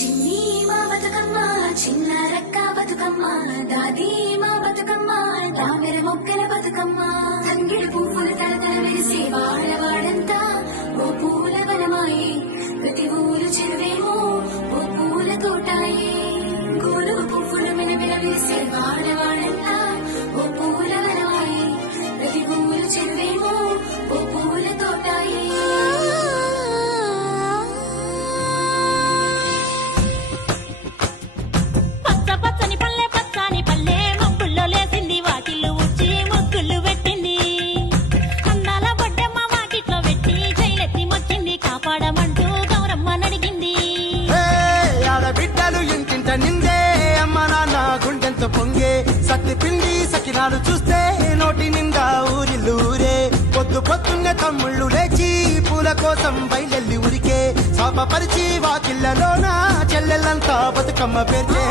చిన్ని మా బతుకమ్మ చిన్న రక్క బతుకమ్మ దాది మా బతుకమ్మ దామెర మొక్కల బతుకమ్మ తంగిడి పువ్వులు తలతల మెరిసే వాడవాడంతా ఓ పూల వనమాయి ప్రతి ఊరు చెరువేమో ఓ పూల తోటాయి గోలుగు పువ్వులు మిలమిల మెరిసే వాడవాడంతా ఓ పూల వనమాయి ప్రతి ఊరు చెరువేమో ఓ పూల తోటాయి నిందే అమ్మ నాన్న గుండెంతో పొంగే సత్తి పిండి సకినాలు చూస్తే నోటి నిండా ఊరిల్లూరే పొద్దు పొద్దున్నే తమ్ముళ్ళు లేచి పూల కోసం బయలెల్లి ఉరికే శాపపరిచి వాకిళ్లలోన చెల్లెళ్ళంతా బతుకమ్మ పేర్చే